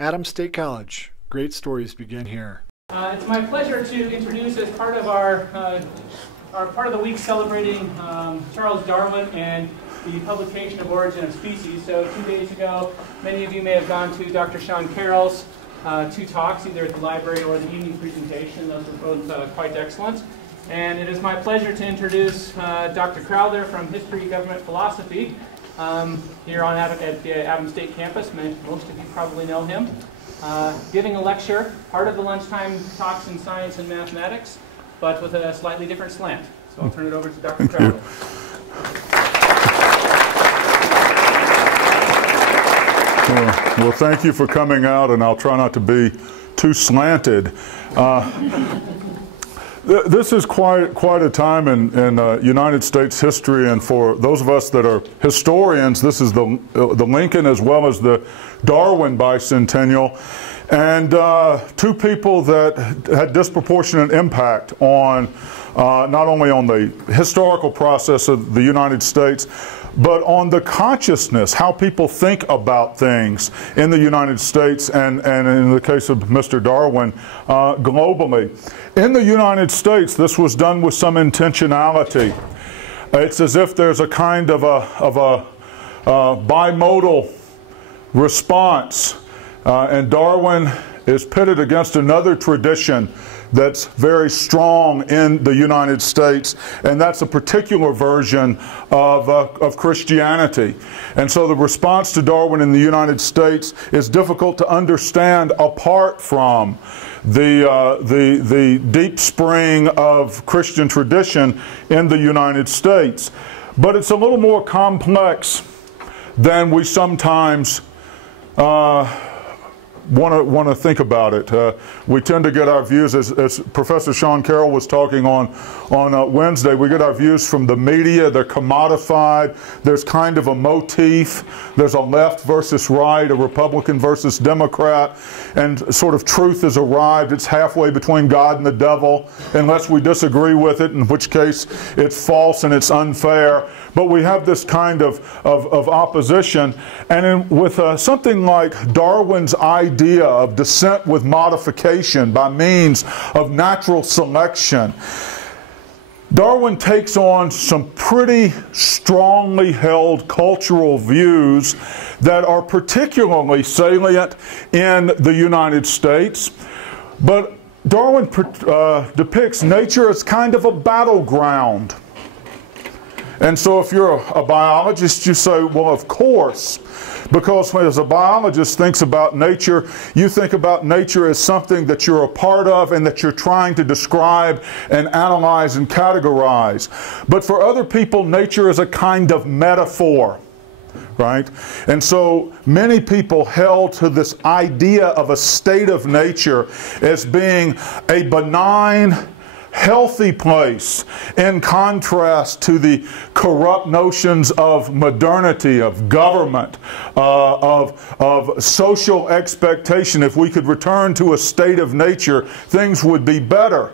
Adams State College. Great stories begin here. It's my pleasure to introduce, as part of our part of the week celebrating Charles Darwin and the publication of Origin of Species. So 2 days ago, many of you may have gone to Dr. Sean Carroll's 2 talks, either at the library or the evening presentation. Those were both quite excellent. And it is my pleasure to introduce Dr. Crowther from History, Government, Philosophy here at the Adams State campus. Most of you probably know him. Giving a lecture, part of the lunchtime talks in science and mathematics, but with a slightly different slant. So I'll turn it over to Dr. Crowther. Well, thank you for coming out, and I'll try not to be too slanted. This is quite a time in United States history, and for those of us that are historians, this is the Lincoln as well as the Darwin bicentennial, and 2 people that had disproportionate impact on not only on the historical process of the United States, but on the consciousness, how people think about things in the United States and in the case of Mr. Darwin, globally. In the United States, this was done with some intentionality. It's as if there's a kind of a bimodal response, and Darwin is pitted against another tradition that's very strong in the United States, and that's a particular version of Christianity. And so the response to Darwin in the United States is difficult to understand apart from the deep spring of Christian tradition in the United States. But it's a little more complex than we sometimes want to think about it. We tend to get our views, as Professor Sean Carroll was talking on Wednesday, we get our views from the media. They're commodified. There's kind of a motif. There's a left versus right, a Republican versus Democrat, and sort of truth has arrived. It's halfway between God and the devil, unless we disagree with it, in which case it's false and it's unfair. But we have this kind of opposition, and with something like Darwin's idea of descent with modification by means of natural selection, Darwin takes on some pretty strongly held cultural views that are particularly salient in the United States. But Darwin depicts nature as kind of a battleground. And so if you're a biologist, you say, well, of course, because as a biologist thinks about nature, you think about nature as something that you're a part of and that you're trying to describe and analyze and categorize. But for other people, nature is a kind of metaphor, right? And so many people held to this idea of a state of nature as being a benign, healthy place, in contrast to the corrupt notions of modernity, of government, of social expectation. If we could return to a state of nature, things would be better.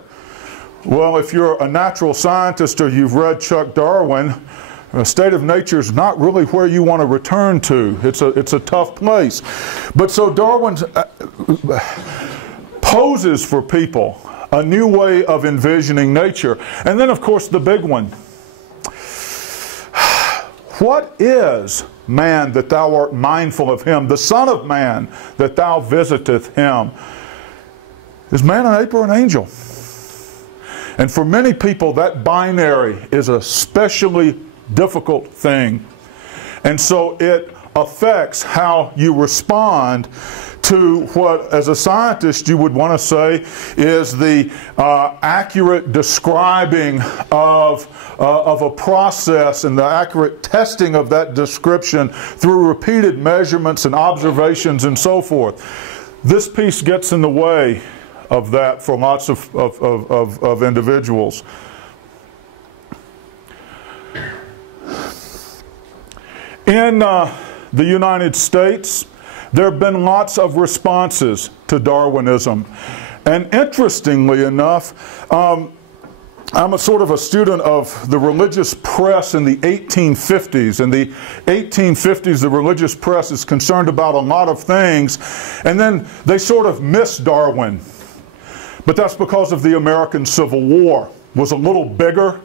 Well, if you're a natural scientist or you've read Chuck Darwin, a state of nature is not really where you want to return to. It's a tough place. But so Darwin poses for people a new way of envisioning nature. And then, of course, the big one. What is man that thou art mindful of him? The Son of Man that thou visiteth him. Is man an ape or an angel? And for many people, that binary is a especially difficult thing. And so it affects how you respond to what, as a scientist, you would want to say is the accurate describing of a process and the accurate testing of that description through repeated measurements and observations and so forth. This piece gets in the way of that for lots of individuals. In the United States, there have been lots of responses to Darwinism. And interestingly enough, I'm a sort of a student of the religious press in the 1850s. In the 1850s, the religious press is concerned about a lot of things, and then they sort of miss Darwin. But that's because of the American Civil War. It was a little bigger,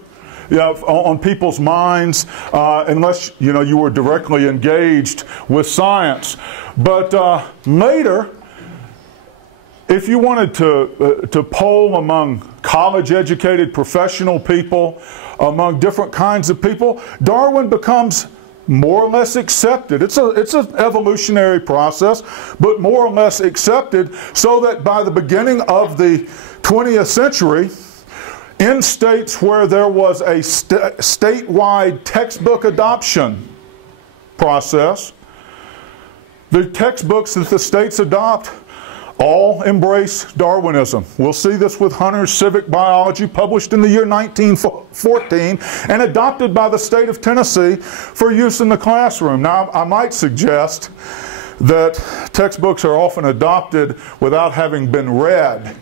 on people's minds, unless you were directly engaged with science. But later, if you wanted to poll among college-educated professional people, among different kinds of people, Darwin becomes more or less accepted. It's an evolutionary process, but more or less accepted, so that by the beginning of the 20th century, in states where there was a statewide textbook adoption process, the textbooks that the states adopt all embrace Darwinism. We'll see this with Hunter's Civic Biology, published in the year 1914 and adopted by the state of Tennessee for use in the classroom. Now, I might suggest that textbooks are often adopted without having been read,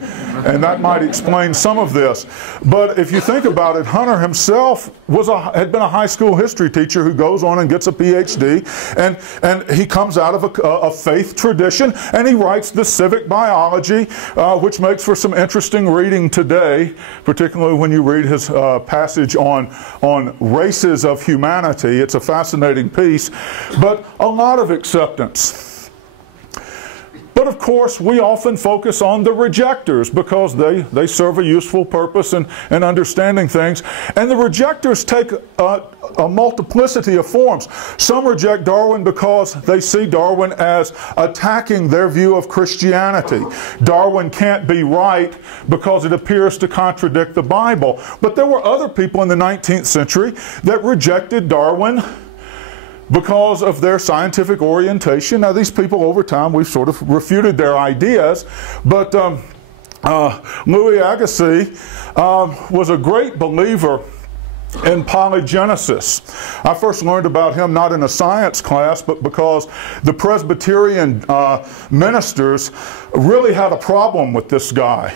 and that might explain some of this. But if you think about it, Hunter himself had been a high school history teacher who goes on and gets a PhD, and he comes out of a faith tradition, and he writes the Civic Biology, which makes for some interesting reading today, particularly when you read his passage on races of humanity. It's a fascinating piece, but a lot of acceptance. But of course, we often focus on the rejectors because they serve a useful purpose in understanding things. And the rejectors take a multiplicity of forms. Some reject Darwin because they see Darwin as attacking their view of Christianity. Darwin can't be right because it appears to contradict the Bible. But there were other people in the 19th century that rejected Darwin because of their scientific orientation. Now, these people, over time, we've sort of refuted their ideas, but Louis Agassiz was a great believer in polygenesis. I first learned about him not in a science class, but because the Presbyterian ministers really had a problem with this guy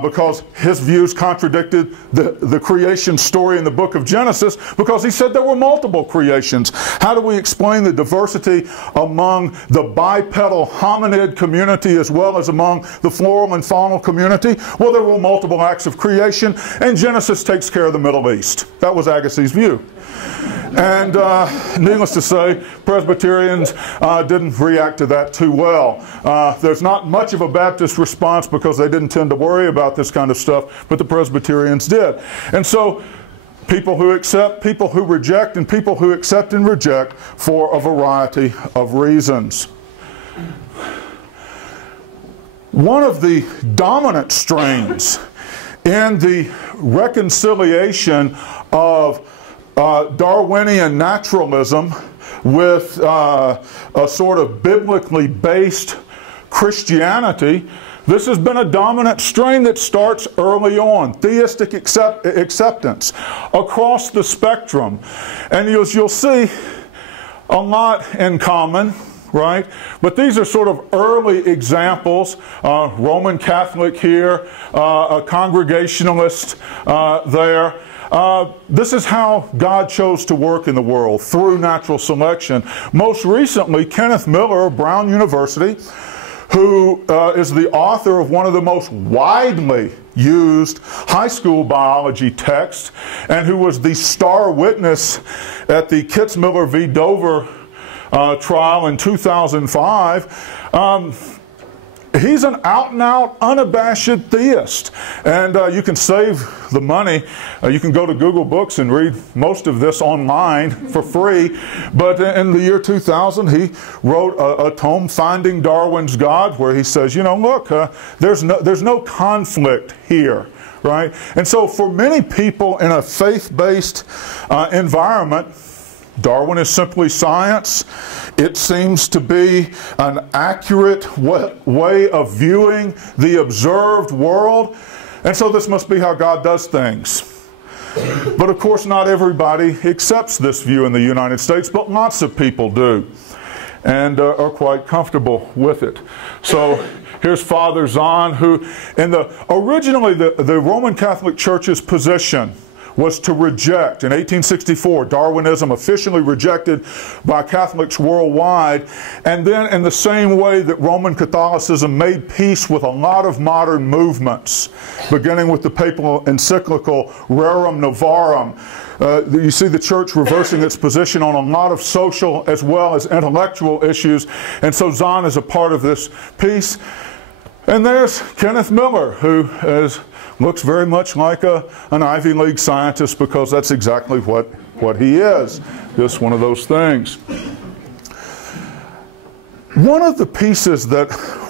because his views contradicted the creation story in the book of Genesis, because he said there were multiple creations. How do we explain the diversity among the bipedal hominid community as well as among the floral and faunal community? Well, there were multiple acts of creation, and Genesis takes care of the Middle East. That was Agassiz's view. And needless to say, Presbyterians didn't react to that too well. There's not much of a Baptist response because they didn't tend to worry about this kind of stuff, but the Presbyterians did. And so people who accept, people who reject, and people who accept and reject for a variety of reasons. One of the dominant strains in the reconciliation of Darwinian naturalism with a sort of biblically based Christianity, this has been a dominant strain that starts early on. Theistic acceptance across the spectrum. And you'll see a lot in common, right? But these are sort of early examples. Roman Catholic here, a Congregationalist there. This is how God chose to work in the world, through natural selection. Most recently, Kenneth Miller of Brown University, who is the author of one of the most widely used high school biology texts, and who was the star witness at the Kitzmiller v. Dover trial in 2005. He's an out-and-out, unabashed theist. And you can save the money. You can go to Google Books and read most of this online for free. But in the year 2000, he wrote a tome, Finding Darwin's God, where he says, you know, look, there's no conflict here, right? And so for many people in a faith-based environment, Darwin is simply science. It seems to be an accurate way of viewing the observed world. And so this must be how God does things. But of course, not everybody accepts this view in the United States, but lots of people do, and are quite comfortable with it. So Here's Father Zahn, who, originally the Roman Catholic Church's position was to reject, in 1864, Darwinism officially rejected by Catholics worldwide, and then in the same way that Roman Catholicism made peace with a lot of modern movements, beginning with the papal encyclical Rerum Novarum. You see the church reversing its position on a lot of social as well as intellectual issues, and so Zahn is a part of this peace. And there's Kenneth Miller, who looks very much like an Ivy League scientist, because that's exactly what he is, just one of those things. One of the pieces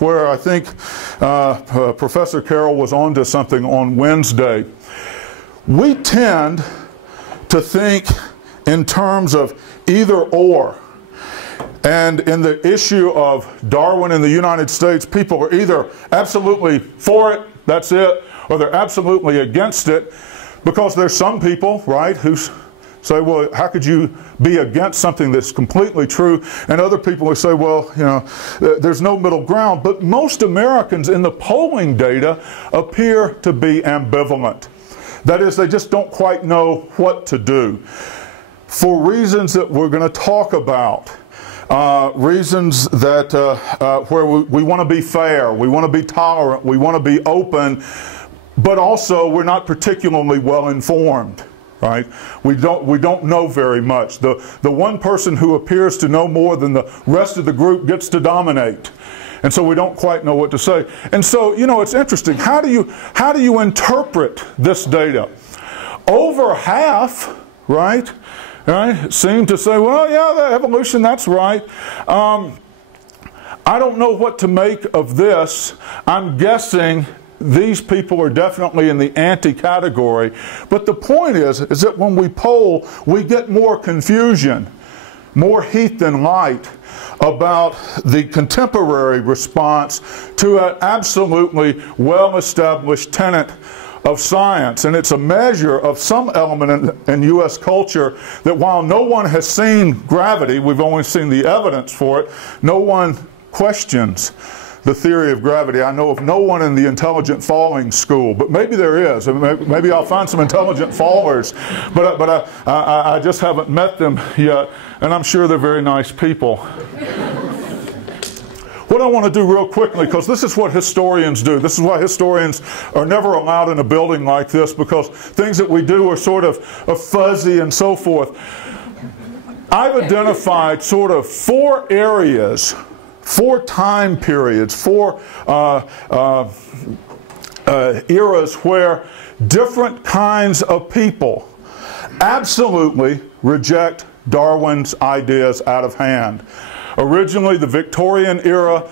where I think Professor Carroll was onto something on Wednesday, we tend to think in terms of either or. And in the issue of Darwin in the United States, people are either absolutely for it, that's it, or they're absolutely against it, because there's some people, right, who say, well, how could you be against something that's completely true? And other people who say, well, you know, there's no middle ground. But most Americans in the polling data appear to be ambivalent. That is, they just don't quite know what to do, for reasons that we're going to talk about. Reasons that where we want to be fair, we want to be tolerant, we want to be open, but also we're not particularly well informed, right? We don't know very much. The one person who appears to know more than the rest of the group gets to dominate, and so we don't quite know what to say. And so, you know, it's interesting. How do you interpret this data? Over half, right? Seem to say, well, yeah, the evolution, that's right. I don't know what to make of this. I'm guessing these people are definitely in the anti-category. But the point is that when we poll, we get more confusion, more heat than light about the contemporary response to an absolutely well-established tenet of science. And it's a measure of some element in U.S. culture that while no one has seen gravity, we've only seen the evidence for it, no one questions the theory of gravity. I know of no one in the intelligent falling school, but maybe there is. Maybe I'll find some intelligent fallers, but I just haven't met them yet, and I'm sure they're very nice people. What I want to do real quickly, because this is what historians do. This is why historians are never allowed in a building like this, because things that we do are sort of fuzzy and so forth. I've identified sort of 4 areas, 4 time periods, 4 eras where different kinds of people absolutely reject Darwin's ideas out of hand. Originally, the Victorian era,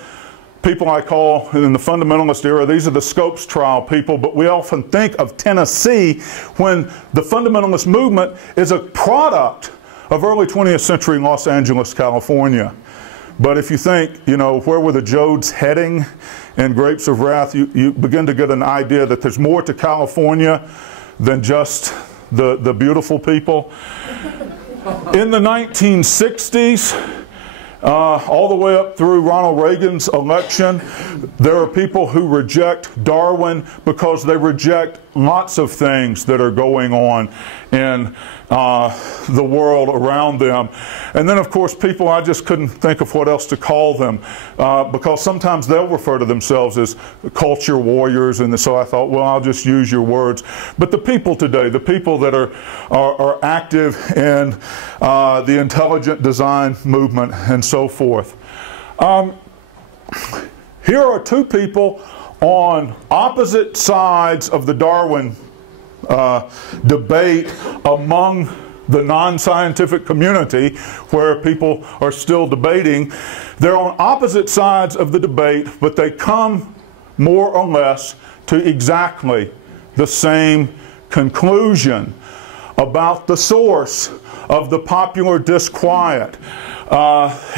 people I call in the fundamentalist era, these are the Scopes trial people, but we often think of Tennessee when the fundamentalist movement is a product of early 20th century Los Angeles, California. But if you think, you know, where were the Jodes heading in Grapes of Wrath, you begin to get an idea that there's more to California than just the beautiful people. In the 1960s, all the way up through Ronald Reagan's election, there are people who reject Darwin because they reject lots of things that are going on in the world around them. And then, of course, people, I just couldn't think of what else to call them, because sometimes they'll refer to themselves as culture warriors, and so I thought, well, I'll just use your words. But the people today, the people that are active in the intelligent design movement and so forth. Here are 2 people on opposite sides of the Darwin debate among the non-scientific community, where people are still debating. They're on opposite sides of the debate, but they come more or less to exactly the same conclusion about the source of the popular disquiet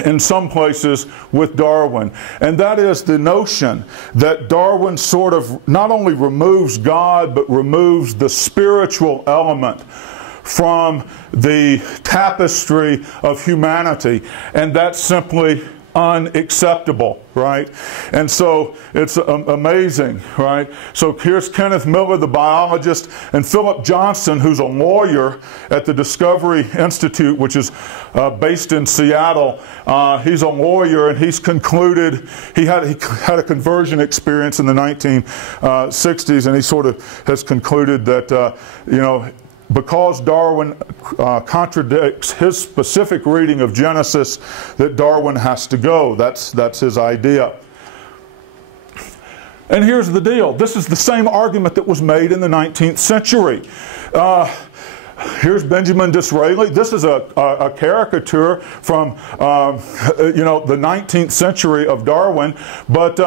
in some places with Darwin. And that is the notion that Darwin sort of not only removes God, but removes the spiritual element from the tapestry of humanity. And that simply unacceptable, right? And so it's amazing, right? So here's Kenneth Miller, the biologist, and Philip Johnson, who's a lawyer at the Discovery Institute, which is based in Seattle. He's a lawyer, and he's concluded, he had a conversion experience in the 1960s, and he sort of has concluded that, you know, because Darwin contradicts his specific reading of Genesis, that Darwin has to go. That's his idea. And here's the deal. This is the same argument that was made in the 19th century. Here's Benjamin Disraeli. This is a caricature from you know, the 19th century of Darwin. But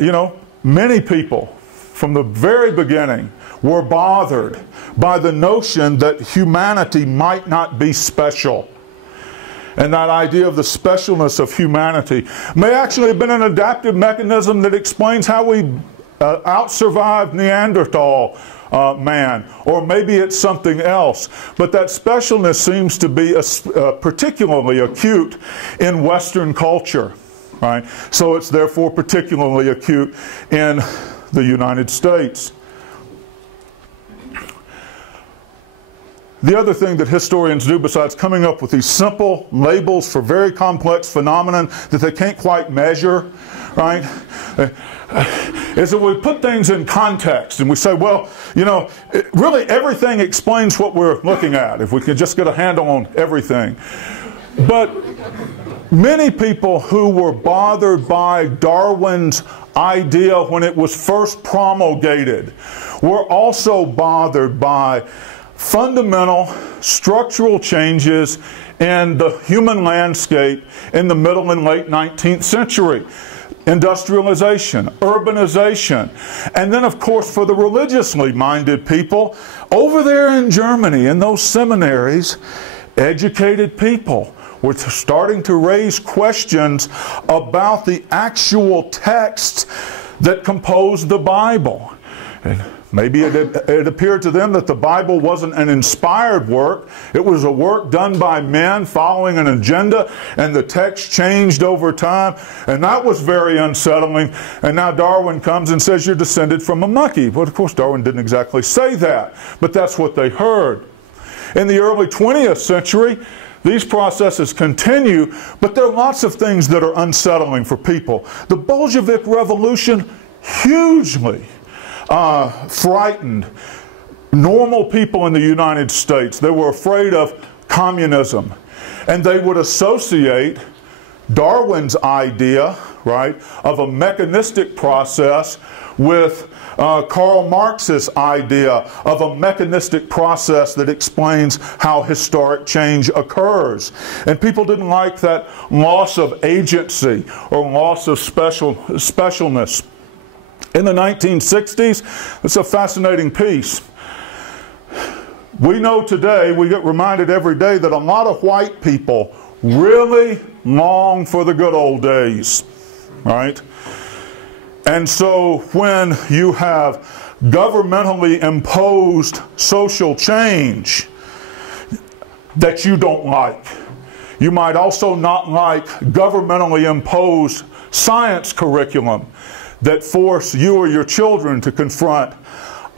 you know, many people from the very beginning were bothered by the notion that humanity might not be special. And that idea of the specialness of humanity may actually have been an adaptive mechanism that explains how we out-survived Neanderthal man. Or maybe it's something else. But that specialness seems to be particularly acute in Western culture, right? So it's therefore particularly acute in the United States. The other thing that historians do, besides coming up with these simple labels for very complex phenomenon that they can't quite measure, right, is that we put things in context and we say, well, you know, really everything explains what we're looking at, if we can just get a handle on everything. But many people who were bothered by Darwin's idea when it was first promulgated were also bothered by fundamental structural changes in the human landscape in the middle and late 19th century. Industrialization, urbanization, and then of course for the religiously minded people, over there in Germany in those seminaries, educated people were starting to raise questions about the actual texts that compose the Bible. And maybe it appeared to them that the Bible wasn't an inspired work. It was a work done by men following an agenda, and the text changed over time, and that was very unsettling. And now Darwin comes and says you're descended from a monkey. Well, of course, Darwin didn't exactly say that, but that's what they heard. In the early 20th century, these processes continue, but there are lots of things that are unsettling for people. The Bolshevik Revolution hugely frightened normal people in the United States. They were afraid of communism. And they would associate Darwin's idea, right, of a mechanistic process with Karl Marx's idea of a mechanistic process that explains how historic change occurs. And people didn't like that loss of agency or loss of specialness. In the 1960s, it's a fascinating piece. We know today, we get reminded every day that a lot of white people really long for the good old days, right? And so when you have governmentally imposed social change that you don't like, you might also not like governmentally imposed science curriculum that force you or your children to confront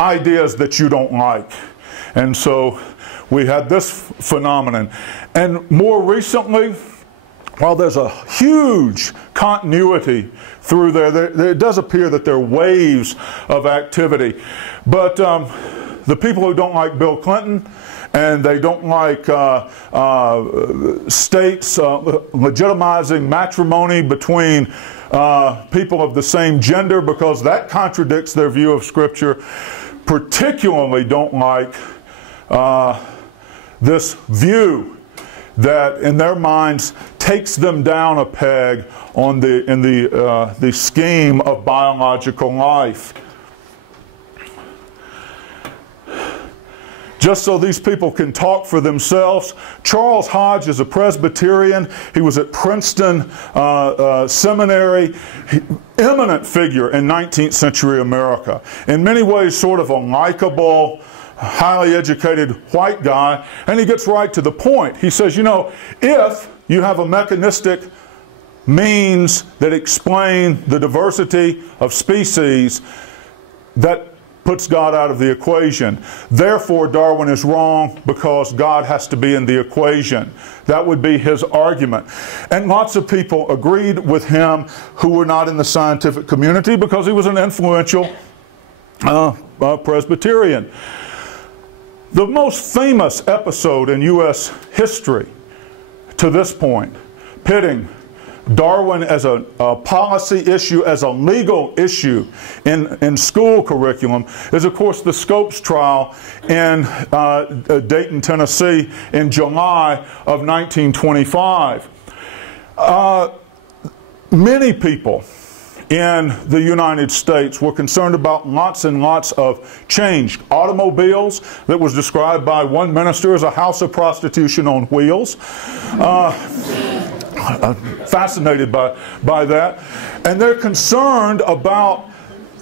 ideas that you don't like. And so we had this phenomenon. And more recently, while there's a huge continuity through there, it does appear that there are waves of activity. But the people who don't like Bill Clinton, and they don't like states legitimizing matrimony between people of the same gender because that contradicts their view of Scripture, particularly don't like this view that in their minds takes them down a peg on the scheme of biological life. Just so these people can talk for themselves, Charles Hodge is a Presbyterian. He was at Princeton Seminary, eminent figure in 19th century America. In many ways, sort of a likable, highly educated white guy, and he gets right to the point. He says, you know, if you have a mechanistic means that explain the diversity of species, that puts God out of the equation. Therefore, Darwin is wrong because God has to be in the equation. That would be his argument. And lots of people agreed with him who were not in the scientific community because he was an influential Presbyterian. The most famous episode in U.S. history to this point, pitting Darwin as a policy issue, as a legal issue in school curriculum, is of course the Scopes trial in Dayton, Tennessee in July of 1925. Many people in the United States were concerned about lots and lots of change. Automobiles, that was described by one minister as a house of prostitution on wheels. Fascinated by that. And they're concerned about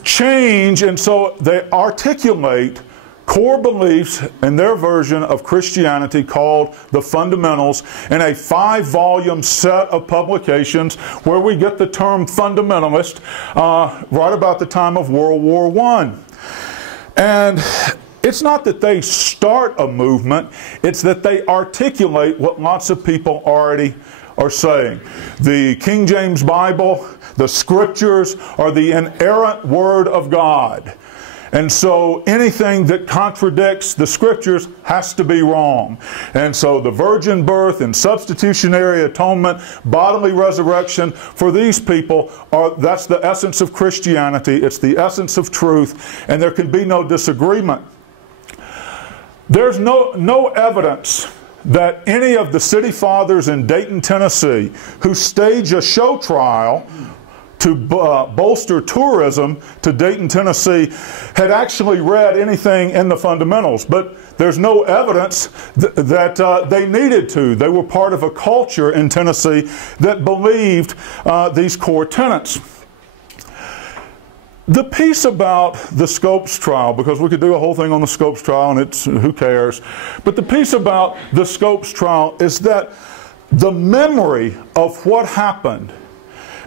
change, and so they articulate core beliefs in their version of Christianity called the Fundamentals in a 5-volume set of publications where we get the term fundamentalist right about the time of World War I. And it's not that they start a movement, it's that they articulate what lots of people already are saying. The King James Bible, the Scriptures, are the inerrant Word of God. And so anything that contradicts the Scriptures has to be wrong. And so the virgin birth and substitutionary atonement, bodily resurrection, for these people, that's the essence of Christianity. It's the essence of truth, and there can be no disagreement. There's no evidence that any of the city fathers in Dayton, Tennessee, who stage a show trial to bolster tourism to Dayton, Tennessee, had actually read anything in the fundamentals. But there's no evidence that they needed to. They were part of a culture in Tennessee that believed these core tenets. The piece about the Scopes trial, because we could do a whole thing on the Scopes trial and it's who cares, but the piece about the Scopes trial is that the memory of what happened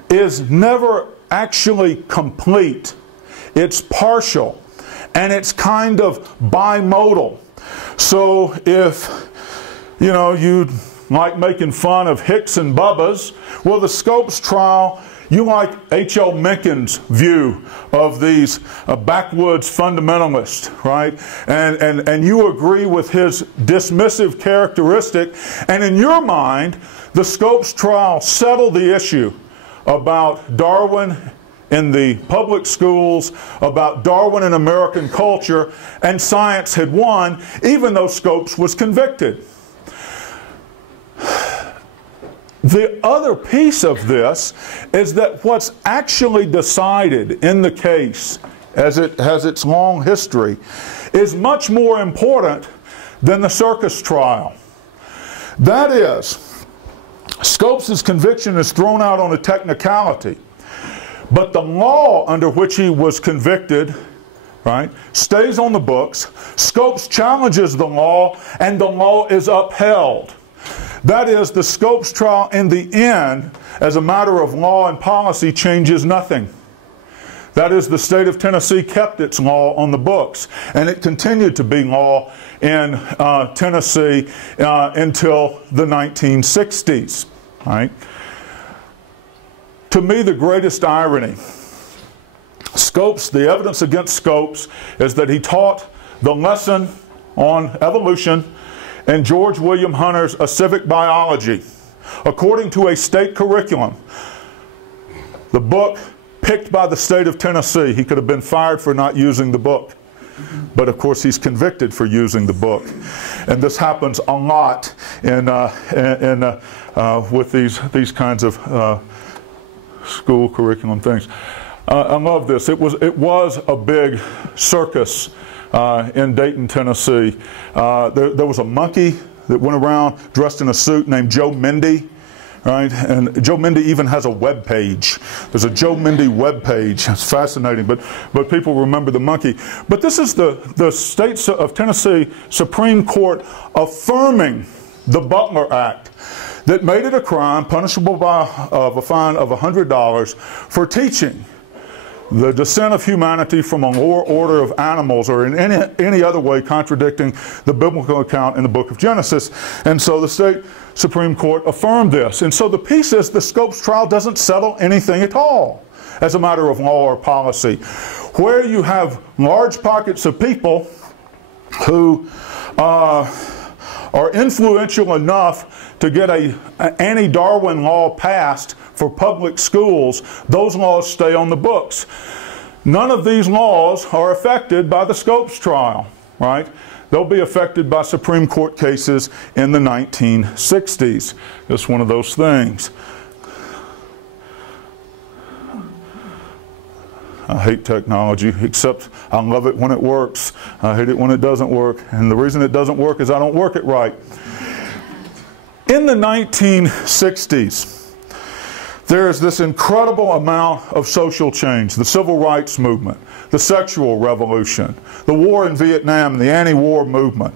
is never actually complete. It's partial, and it's kind of bimodal. So if, you like making fun of Hicks and Bubba's, well, the Scopes trial, you like H.L. Mencken's view of these backwoods fundamentalists, right? And you agree with his dismissive characteristic, and in your mind, the Scopes trial settled the issue about Darwin in the public schools, about Darwin in American culture, and science had won, even though Scopes was convicted. The other piece of this is that what's actually decided in the case, as it has its long history, is much more important than the circus trial. That is, Scopes' conviction is thrown out on a technicality, but the law under which he was convicted, right, stays on the books. Scopes challenges the law, and the law is upheld. That is, the Scopes trial in the end, as a matter of law and policy, changes nothing. That is, the state of Tennessee kept its law on the books, and it continued to be law in Tennessee until the 1960s. Right? To me, the greatest irony, Scopes, the evidence against Scopes is that he taught the lesson on evolution in George William Hunter's A Civic Biology, according to a state curriculum. The book picked by the state of Tennessee. He could have been fired for not using the book. But of course he's convicted for using the book. And this happens a lot with these kinds of school curriculum things. I love this. It was a big circus in Dayton, Tennessee. There was a monkey that went around dressed in a suit named Joe Mindy. Right? And Joe Mindy even has a web page. There's a Joe Mindy web page. It's fascinating, but people remember the monkey. But this is the state of Tennessee Supreme Court affirming the Butler Act. that made it a crime punishable by a fine of $100 for teaching the descent of humanity from a lower order of animals, or in any other way contradicting the biblical account in the book of Genesis. And so the state Supreme Court affirmed this. And so the piece is the Scopes trial doesn't settle anything at all as a matter of law or policy. Where you have large pockets of people who are influential enough to get an anti-Darwin law passed for public schools, those laws stay on the books. None of these laws are affected by the Scopes trial, right? They'll be affected by Supreme Court cases in the 1960s. Just one of those things. I hate technology, except I love it when it works. I hate it when it doesn't work. And the reason it doesn't work is I don't work it right. In the 1960s, there's this incredible amount of social change. The civil rights movement, the sexual revolution, the war in Vietnam, the anti-war movement.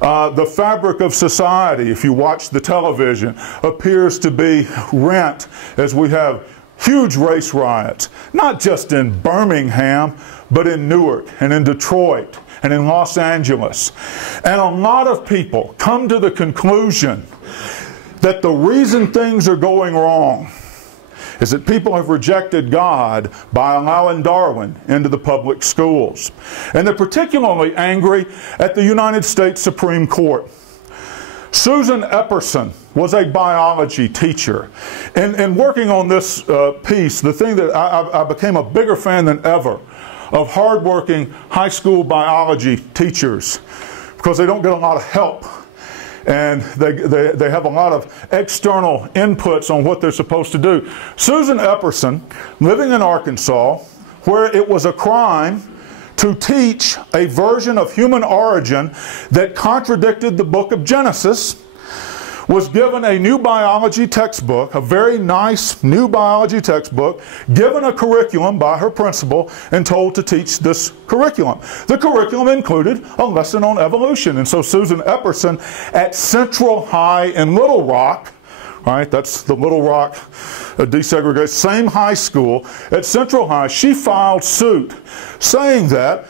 The fabric of society, if you watch the television, appears to be rent as we have huge race riots, not just in Birmingham, but in Newark and in Detroit and in Los Angeles. And a lot of people come to the conclusion that the reason things are going wrong is that people have rejected God by allowing Darwin into the public schools. And they're particularly angry at the United States Supreme Court. Susan Epperson was a biology teacher. And working on this piece, the thing that I became a bigger fan than ever of hardworking high school biology teachers, because they don't get a lot of help. And they have a lot of external inputs on what they're supposed to do. Susan Epperson, living in Arkansas, where it was a crime to teach a version of human origin that contradicted the book of Genesis, was given a new biology textbook, a very nice new biology textbook, given a curriculum by her principal, and told to teach this curriculum. The curriculum included a lesson on evolution. And so Susan Epperson at Central High in Little Rock, right, that's the Little Rock desegregation, same high school, at Central High, she filed suit saying that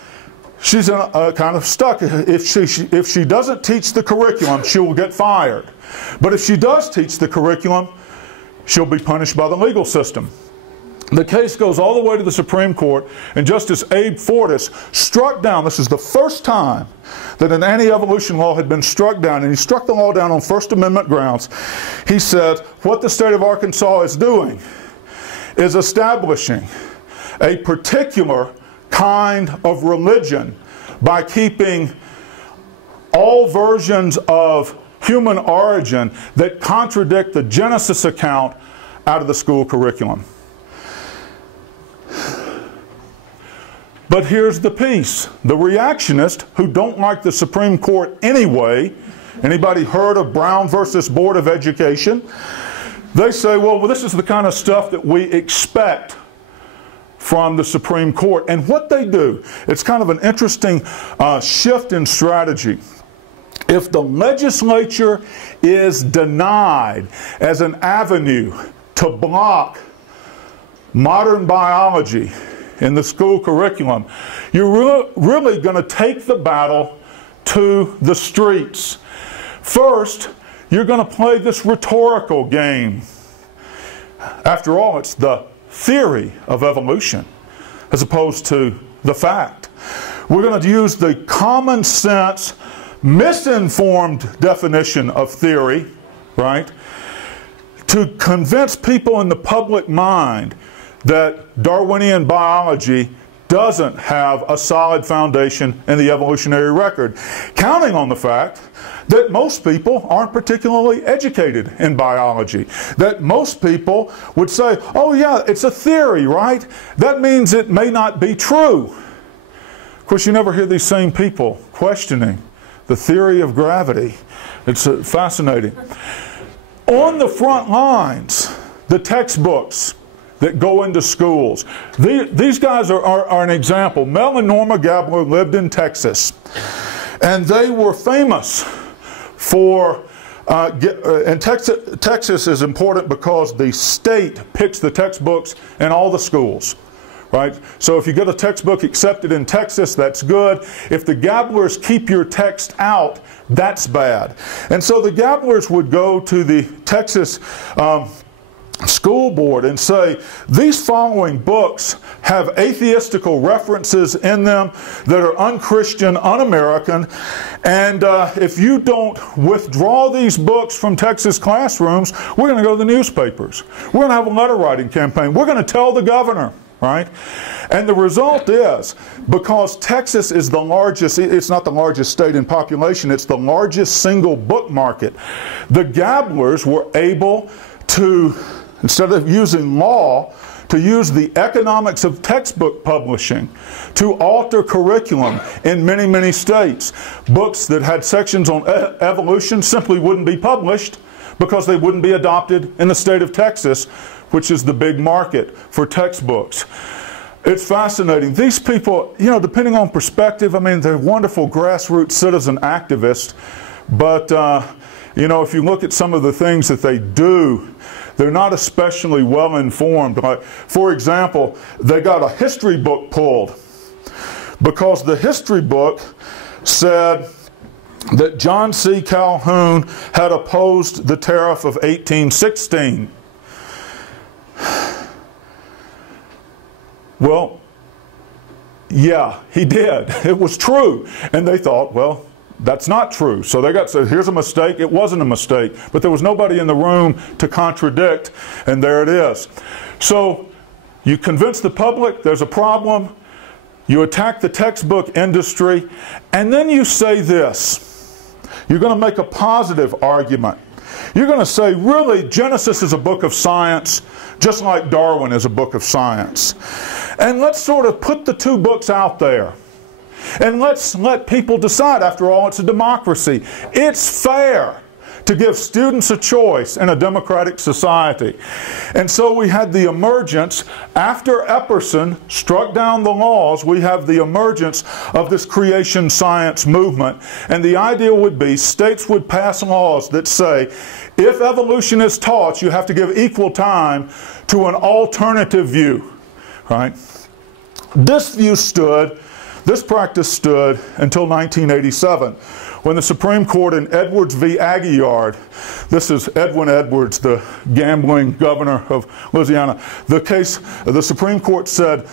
she's kind of stuck. If she doesn't teach the curriculum, she will get fired. But if she does teach the curriculum, she'll be punished by the legal system. The case goes all the way to the Supreme Court, and Justice Abe Fortas struck down, this is the first time that an anti-evolution law had been struck down, and he struck the law down on First Amendment grounds. He said, what the state of Arkansas is doing is establishing a particular kind of religion by keeping all versions of human origin that contradict the Genesis account out of the school curriculum. But here's the piece. The reactionists who don't like the Supreme Court anyway, anybody heard of Brown versus Board of Education? They say, well, this is the kind of stuff that we expect from the Supreme Court. And what they do, it's kind of an interesting shift in strategy. If the legislature is denied as an avenue to block modern biology in the school curriculum, you're really going to take the battle to the streets. First, you're going to play this rhetorical game. After all, it's the theory of evolution as opposed to the fact. We're going to use the common sense, misinformed definition of theory, right, to convince people in the public mind that Darwinian biology doesn't have a solid foundation in the evolutionary record, counting on the fact that most people aren't particularly educated in biology, that most people would say, oh yeah, it's a theory, right? That means it may not be true. Of course, you never hear these same people questioning the theory of gravity. It's fascinating. On the front lines, the textbooks that go into schools. These guys are an example. Mel and Norma Gabler lived in Texas, and they were famous for And Texas is important because the state picks the textbooks in all the schools. Right? So if you get a textbook accepted in Texas, that's good. If the gabblers keep your text out, that's bad. And so the gabblers would go to the Texas school board and say, these following books have atheistical references in them that are unchristian, un-American, and if you don't withdraw these books from Texas classrooms, we're going to go to the newspapers. We're going to have a letter writing campaign. We're going to tell the governor. Right? And the result is, because Texas is the largest, it's not the largest state in population, it's the largest single book market, the gabblers were able to, instead of using law, to use the economics of textbook publishing to alter curriculum in many, many states. Books that had sections on evolution simply wouldn't be published because they wouldn't be adopted in the state of Texas, which is the big market for textbooks. It's fascinating. These people, you know, depending on perspective, I mean, they're wonderful grassroots citizen activists, but, you know, if you look at some of the things that they do, they're not especially well informed. Like, for example, they got a history book pulled because the history book said that John C. Calhoun had opposed the tariff of 1816. Well, yeah, he did. It was true. And they thought, well, that's not true. So they got said, here's a mistake. It wasn't a mistake. But there was nobody in the room to contradict, and there it is. So you convince the public there's a problem, you attack the textbook industry, and then you say this. You're going to make a positive argument. You're going to say, really, Genesis is a book of science, just like Darwin is a book of science. And let's sort of put the two books out there. And let's let people decide. After all, it's a democracy. It's fair to give students a choice in a democratic society. And so we had the emergence, after Epperson struck down the laws, we have the emergence of this creation science movement. And the idea would be states would pass laws that say, if evolution is taught, you have to give equal time to an alternative view. Right? This view stood, this practice stood until 1987. When the Supreme Court in Edwards v. Aguillard, this is Edwin Edwards, the gambling governor of Louisiana, the Supreme Court said,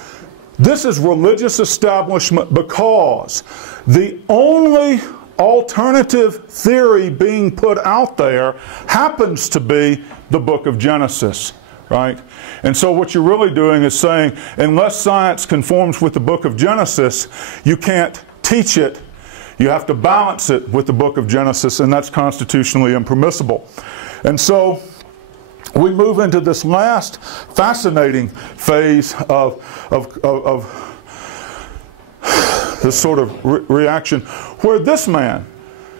this is religious establishment because the only alternative theory being put out there happens to be the book of Genesis. Right? And so what you're really doing is saying, unless science conforms with the book of Genesis, you can't teach it. You have to balance it with the book of Genesis, and that's constitutionally impermissible. And so we move into this last fascinating phase of this sort of reaction, where this man,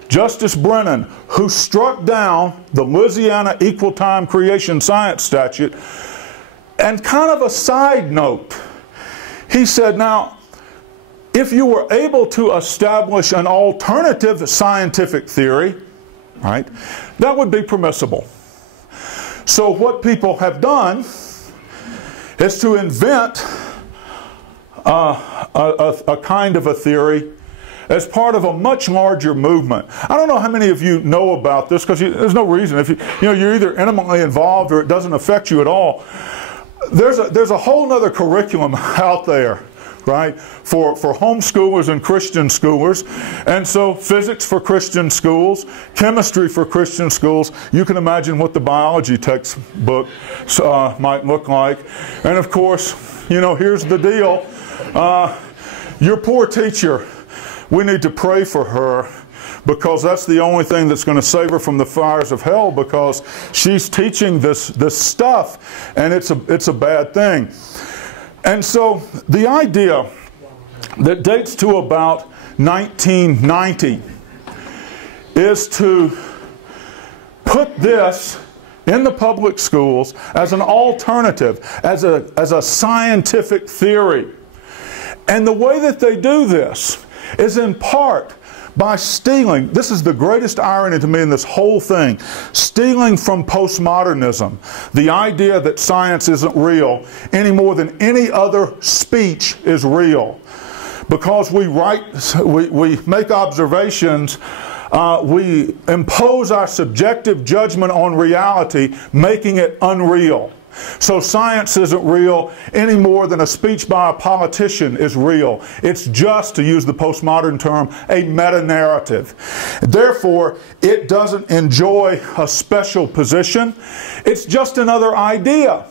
Justice Brennan, who struck down the Louisiana Equal Time Creation Science Statute, and kind of a side note, he said, now, if you were able to establish an alternative scientific theory, right, that would be permissible. So what people have done is to invent a kind of a theory as part of a much larger movement. I don't know how many of you know about this, because there's no reason. If you're either intimately involved or it doesn't affect you at all. There's a whole other curriculum out there, right, for homeschoolers and Christian schoolers. And so physics for Christian schools, chemistry for Christian schools. You can imagine what the biology textbook might look like. And of course, here's the deal. Your poor teacher, we need to pray for her, because that's the only thing that's going to save her from the fires of hell, because she's teaching this stuff, and it's a bad thing. And so the idea that dates to about 1990 is to put this in the public schools as an alternative, as a scientific theory. And the way that they do this is in part by stealing, this is the greatest irony to me in this whole thing, stealing from postmodernism, the idea that science isn't real any more than any other speech is real. Because we make observations, we impose our subjective judgment on reality, making it unreal. So science isn't real any more than a speech by a politician is real. It's just, to use the postmodern term, a meta-narrative. Therefore, it doesn't enjoy a special position. It's just another idea.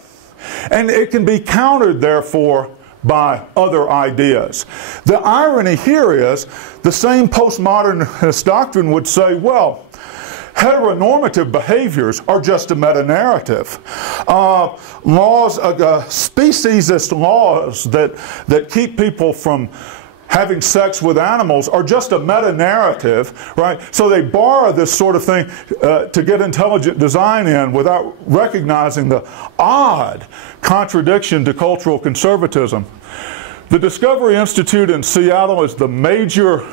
And it can be countered, therefore, by other ideas. The irony here is the same postmodernist doctrine would say, well, heteronormative behaviors are just a meta-narrative. Speciesist laws that keep people from having sex with animals are just a meta-narrative, right? So they borrow this sort of thing to get intelligent design in without recognizing the odd contradiction to cultural conservatism. The Discovery Institute in Seattle is the major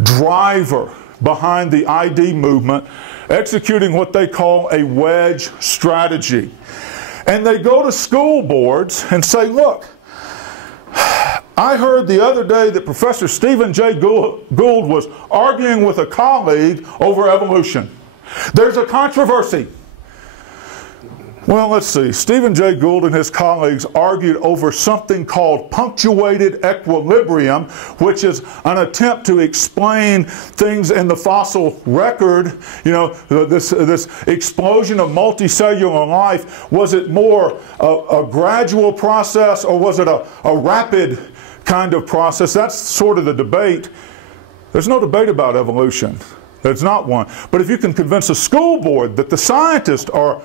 driver behind the ID movement, executing what they call a wedge strategy. And they go to school boards and say, look, I heard the other day that Professor Stephen Jay Gould was arguing with a colleague over evolution. There's a controversy. Well, let's see. Stephen Jay Gould and his colleagues argued over something called punctuated equilibrium, which is an attempt to explain things in the fossil record. You know, this explosion of multicellular life. Was it more a gradual process, or was it a rapid kind of process? That's sort of the debate. There's no debate about evolution. There's not one. But if you can convince a school board that the scientists are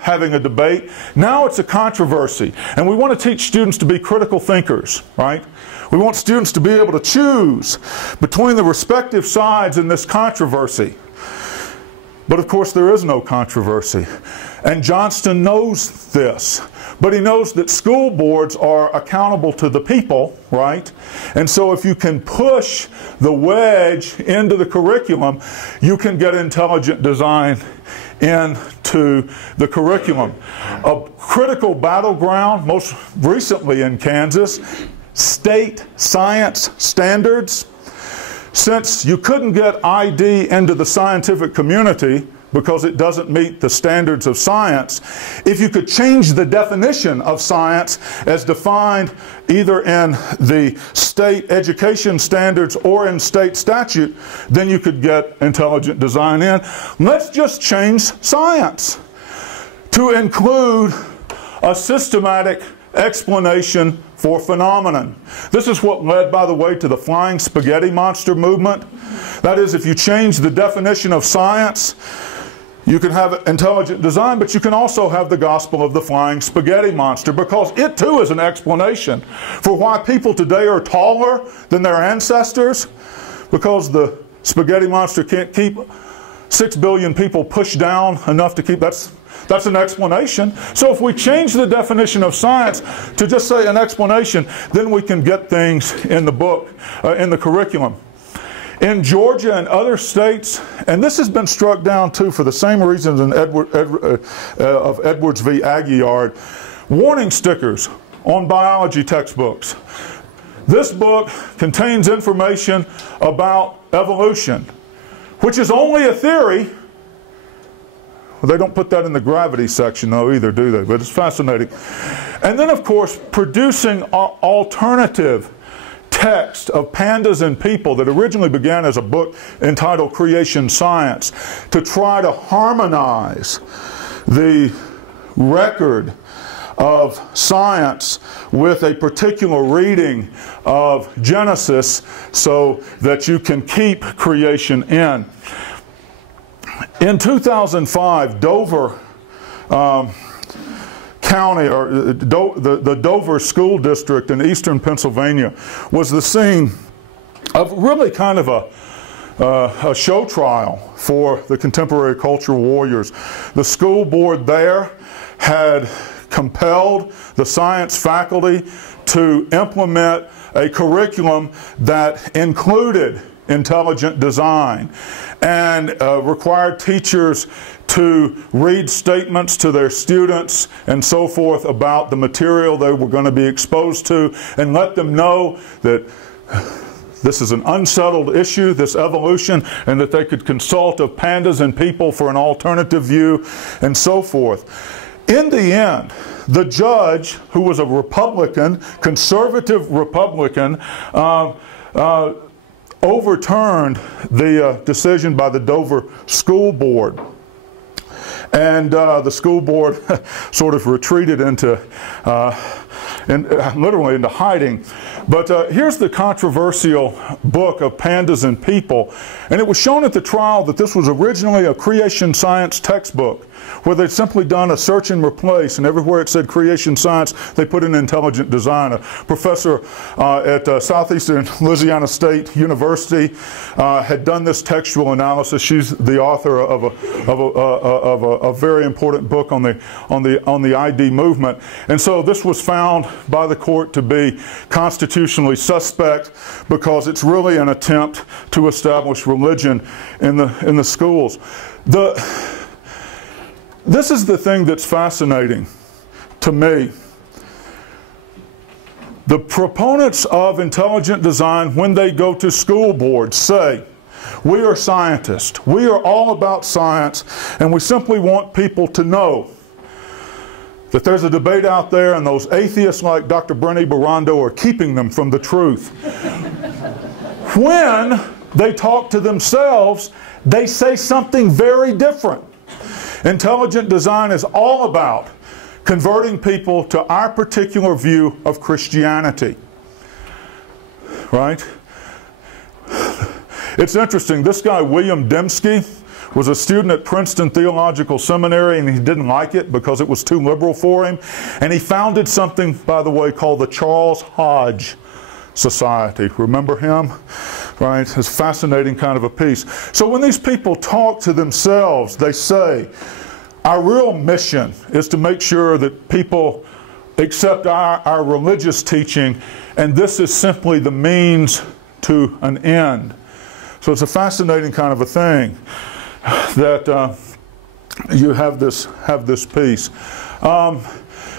having a debate, now it's a controversy. And we want to teach students to be critical thinkers, right? We want students to be able to choose between the respective sides in this controversy. But of course there is no controversy. And Johnston knows this. But he knows that school boards are accountable to the people, right? And so if you can push the wedge into the curriculum, you can get intelligent design into the curriculum. A critical battleground, most recently in Kansas, state science standards. Since you couldn't get ID into the scientific community because it doesn't meet the standards of science, if you could change the definition of science as defined either in the state education standards or in state statute, then you could get intelligent design in. Let's just change science to include a systematic explanation for phenomenon. This is what led, by the way, to the flying spaghetti monster movement. That is, if you change the definition of science, you can have intelligent design, but you can also have the gospel of the flying spaghetti monster, because it too is an explanation for why people today are taller than their ancestors, because the spaghetti monster can't keep 6 billion people pushed down enough to keep, that's an explanation. So if we change the definition of science to just say an explanation, then we can get things in the book, in the curriculum. In Georgia and other states, and this has been struck down too for the same reasons in Edwards v. Aguillard, warning stickers on biology textbooks. This book contains information about evolution, which is only a theory. Well, they don't put that in the gravity section though either, do they? But it's fascinating. And then, of course, producing alternative text of pandas and people that originally began as a book entitled Creation Science, to try to harmonize the record of science with a particular reading of Genesis so that you can keep creation in. In 2005, Dover County, or the Dover School District in eastern Pennsylvania, was the scene of really kind of a show trial for the contemporary cultural warriors. The school board there had compelled the science faculty to implement a curriculum that included intelligent design and required teachers to read statements to their students and so forth about the material they were going to be exposed to and let them know that this is an unsettled issue, this evolution, and that they could consult of pandas and people for an alternative view and so forth. In the end, the judge, who was a Republican, conservative Republican, overturned the decision by the Dover School Board. And the school board sort of retreated into, literally into hiding. But here's the controversial book of Pandas and People. And it was shown at the trial that this was originally a creation science textbook, where they'd simply done a search and replace, and everywhere it said creation science, they put in intelligent design. A professor at Southeastern Louisiana State University had done this textual analysis. She's the author of a very important book on the ID movement. And so this was found by the court to be constitutionally suspect because it's really an attempt to establish religion in the schools. This is the thing that's fascinating to me. The proponents of intelligent design, when they go to school boards, say, we are scientists. We are all about science, and we simply want people to know that there's a debate out there, and those atheists like Dr. Brené Brown are keeping them from the truth. When they talk to themselves, they say something very different. Intelligent design is all about converting people to our particular view of Christianity. Right? It's interesting. This guy, William Dembski, was a student at Princeton Theological Seminary, and he didn't like it because it was too liberal for him. And he founded something, by the way, called the Charles Hodge Society. Remember him? Right? It's a fascinating kind of a piece. So when these people talk to themselves, they say, our real mission is to make sure that people accept our religious teaching, and this is simply the means to an end. So it's a fascinating kind of a thing that you have this piece.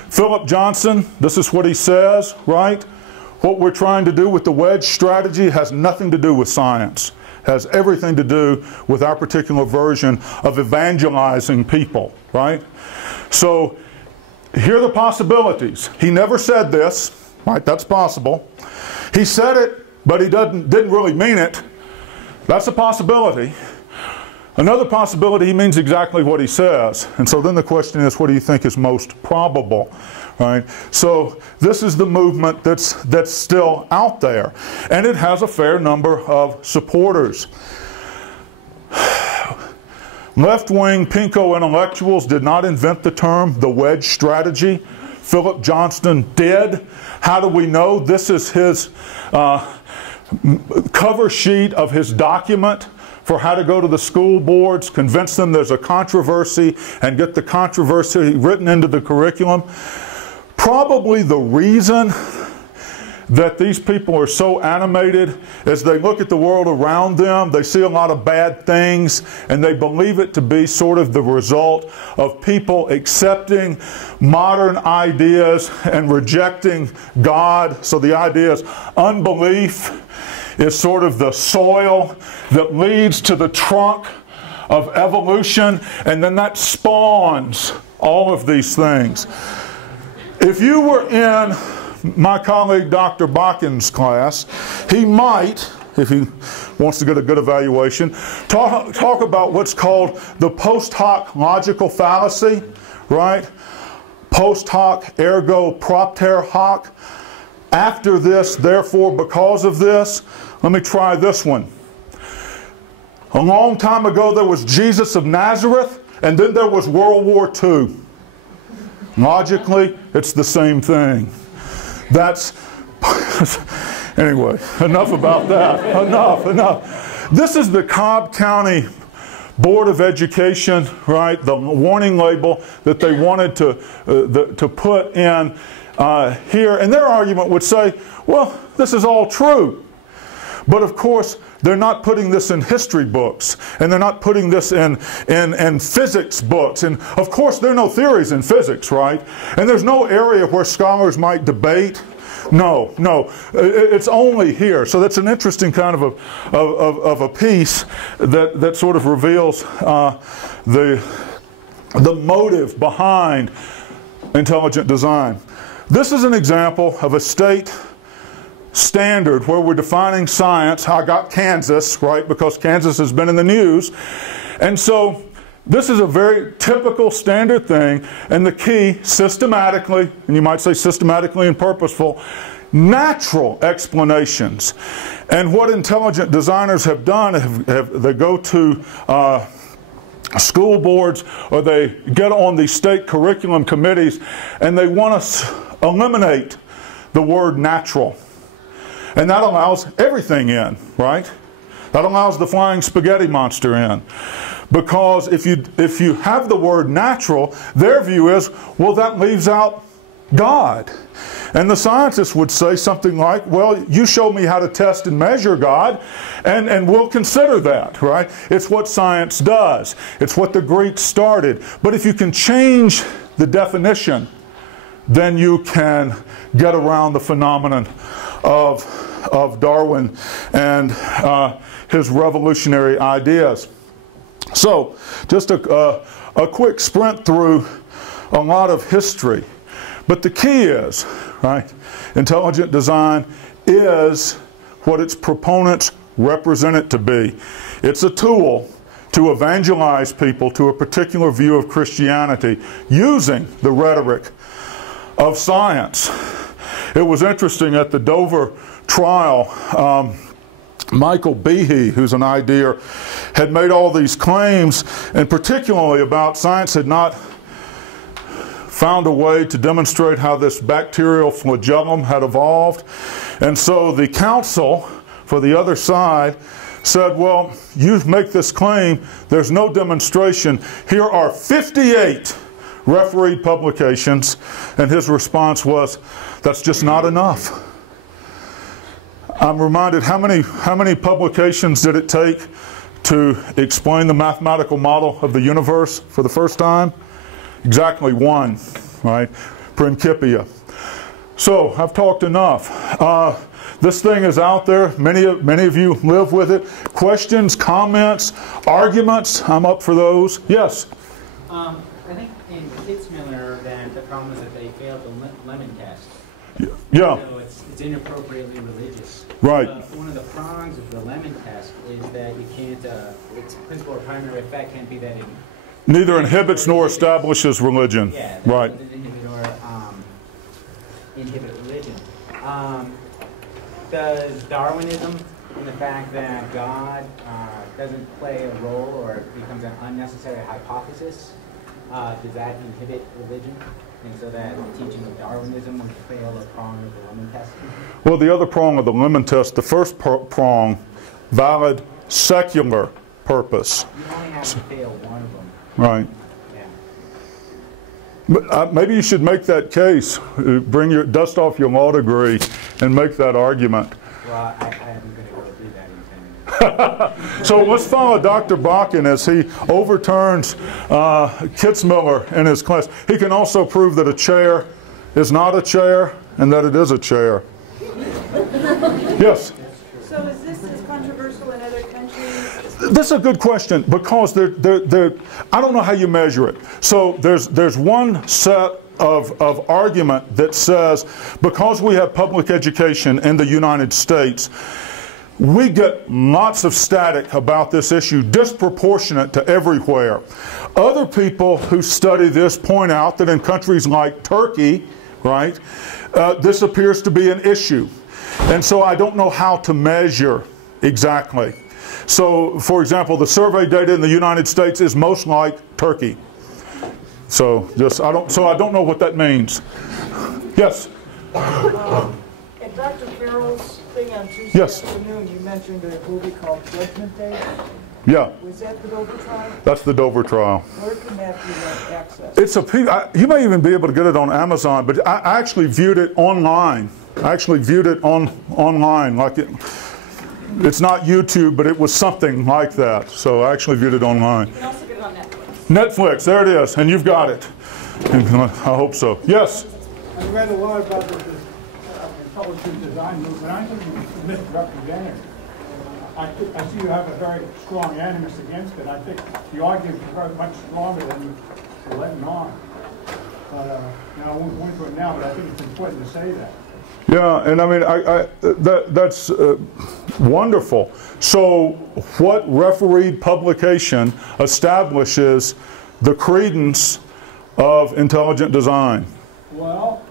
Philip Johnson, this is what he says, right? What we're trying to do with the wedge strategy has nothing to do with science. It has everything to do with our particular version of evangelizing people, right? So here are the possibilities. He never said this, right? That's possible. He said it, but he didn't really mean it. That's a possibility. Another possibility, he means exactly what he says. And so then the question is, what do you think is most probable? Right? So this is the movement that's still out there. And it has a fair number of supporters. Left-wing pinko intellectuals did not invent the term the wedge strategy. Philip Johnson did. How do we know? This is his cover sheet of his document for how to go to the school boards, convince them there's a controversy, and get the controversy written into the curriculum. Probably the reason that these people are so animated is they look at the world around them, they see a lot of bad things, and they believe it to be sort of the result of people accepting modern ideas and rejecting God. So the idea is unbelief is sort of the soil that leads to the trunk of evolution, and then that spawns all of these things. If you were in my colleague Dr. Bakken's class, he might, if he wants to get a good evaluation, talk about what's called the post hoc logical fallacy, right? Post hoc ergo propter hoc. After this, therefore, because of this. Let me try this one. A long time ago, there was Jesus of Nazareth, and then there was World War II. Logically, it's the same thing. That's, anyway, enough about that. Enough. This is the Cobb County Board of Education, right? The warning label that they wanted to put in here. And their argument would say, well, this is all true. But of course, they're not putting this in history books, and they're not putting this in physics books. And of course, there are no theories in physics, right? And there's no area where scholars might debate. No, it's only here. So that's an interesting kind of a piece that sort of reveals the motive behind intelligent design. This is an example of a state standard where we're defining science. I got Kansas, right, because Kansas has been in the news. And so this is a very typical standard thing, and the key, systematically, and you might say systematically and purposeful, natural explanations. And what intelligent designers have done, they go to school boards, or they get on these state curriculum committees, and they want to eliminate the word natural. And that allows everything in, right? That allows the flying spaghetti monster in. Because if you have the word natural, their view is, well, that leaves out God. And the scientists would say something like, well, you show me how to test and measure God, and we'll consider that, right? It's what science does. It's what the Greeks started. But if you can change the definition, then you can get around the phenomenon of Darwin and his revolutionary ideas. So, just a quick sprint through a lot of history. But the key is, right, intelligent design is what its proponents represent it to be. It's a tool to evangelize people to a particular view of Christianity using the rhetoric of science. It was interesting at the Dover trial, Michael Behe, who's an ideer, had made all these claims, and particularly about science had not found a way to demonstrate how this bacterial flagellum had evolved. And so the counsel for the other side said, well, you make this claim, there's no demonstration. Here are 58 refereed publications. And his response was, that's just not enough. I'm reminded, how many publications did it take to explain the mathematical model of the universe for the first time? Exactly one, right? Principia. So I've talked enough. This thing is out there. Many of you live with it. Questions, comments, arguments? I'm up for those. Yes. I think in Kitzmiller that the problem is that they failed the lemon test. Yeah. So it's inappropriately religious. Right. One of the prongs of the lemon test is that you can't. Its principal or primary effect can't be that it neither inhibits nor establishes religion. Yeah, right. Inhibit religion. Does Darwinism, in the fact that God doesn't play a role or becomes an unnecessary hypothesis, does that inhibit religion? And so that the teaching of Darwinism would fail a prong of the lemon test? Well, the other prong of the lemon test, the first prong, valid secular purpose. You only have to fail one of them. Right. Yeah. But maybe you should make that case. Dust off your law degree and make that argument. Well, I'm going to go do that in 10 minutes. So let's follow Dr. Bakken as he overturns Kitzmiller in his class. He can also prove that a chair is not a chair and that it is a chair. Yes? So is this as controversial in other countries? This is a good question because I don't know how you measure it. So there's one set of argument that says because we have public education in the United States, we get lots of static about this issue, disproportionate to everywhere. Other people who study this point out that in countries like Turkey, right, this appears to be an issue. And so I don't know how to measure exactly. So, for example, the survey data in the United States is most like Turkey. So I don't know what that means. Yes. At Dr. Farrell's thing on Tuesday afternoon, you mentioned a movie called Judgment Day. Yeah. Was that the Dover trial? That's the Dover trial. Where can that be accessed? You may even be able to get it on Amazon, but I actually viewed it online. I actually viewed it online. it's not YouTube, but it was something like that. So I actually viewed it online. You can also get it on Netflix. Netflix, there it is, and you've got it. I hope so. Yes? I read a lot about the intelligent design movement. I think it's misrepresented. I see you have a very strong animus against it. I think the argument is very much stronger than you're letting on. But now I won't go into it now, but I think it's important to say that. Yeah, and I mean, that's wonderful. So what refereed publication establishes the credence of intelligent design? Well,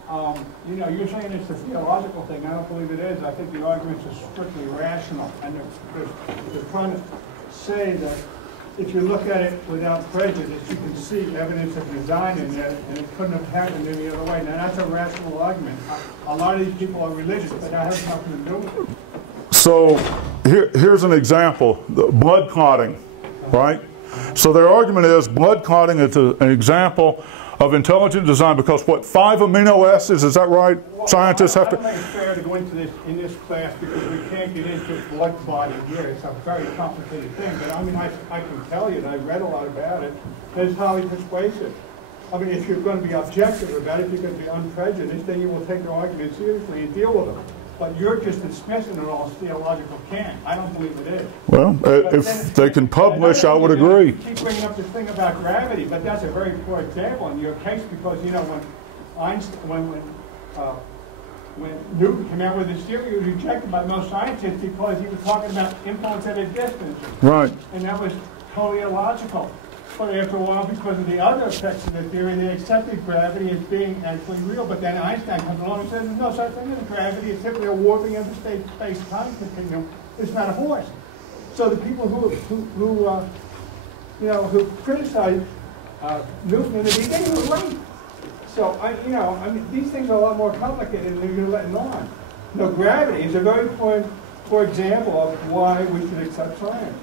you know, you're saying it's a theological thing. I don't believe it is. I think the arguments are strictly rational. And they're trying to say that if you look at it without prejudice, you can see evidence of design in there, and it couldn't have happened any other way. Now, that's a rational argument. A lot of these people are religious, but that has nothing to do with it. So here's an example, blood clotting, right? So their argument is blood clotting is an example of intelligent design because what, 5 amino acids, is that right? Well, Scientists have to... I don't think it's fair to go into this in this class because we can't get into blood clotting here. It's a very complicated thing. But I mean, I can tell you, and I read a lot about it, that it's highly persuasive. I mean, if you're going to be objective about it, if you're going to be unprejudiced, then you will take their argument seriously and deal with them. But you're just dismissing it all as theological cant. I don't believe it is. Well, if they can publish, I would agree. You keep bringing up this thing about gravity, but that's a very poor example in your case because, you know, when Einstein, when Newton came out with his theory, he was rejected by most scientists because he was talking about influence at a distance. Right. And that was totally illogical. But after a while, because of the other effects of the theory, they accepted gravity as being actually real. But then Einstein comes along and says there's no such thing as gravity. It's simply a warping of the space-time continuum. It's not a force. So the people who criticize Newton in the beginning were right. So I mean, these things are a lot more complicated than you're letting on. No, gravity is a very poor example of why we should accept science.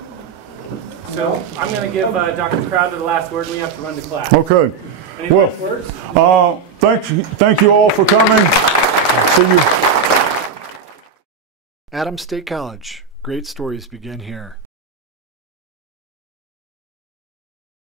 So I'm going to give Dr. Crowther the last word. We have to run to class. Okay. Any Well, last words? thank you all for coming. See you. Adams State College. Great stories begin here.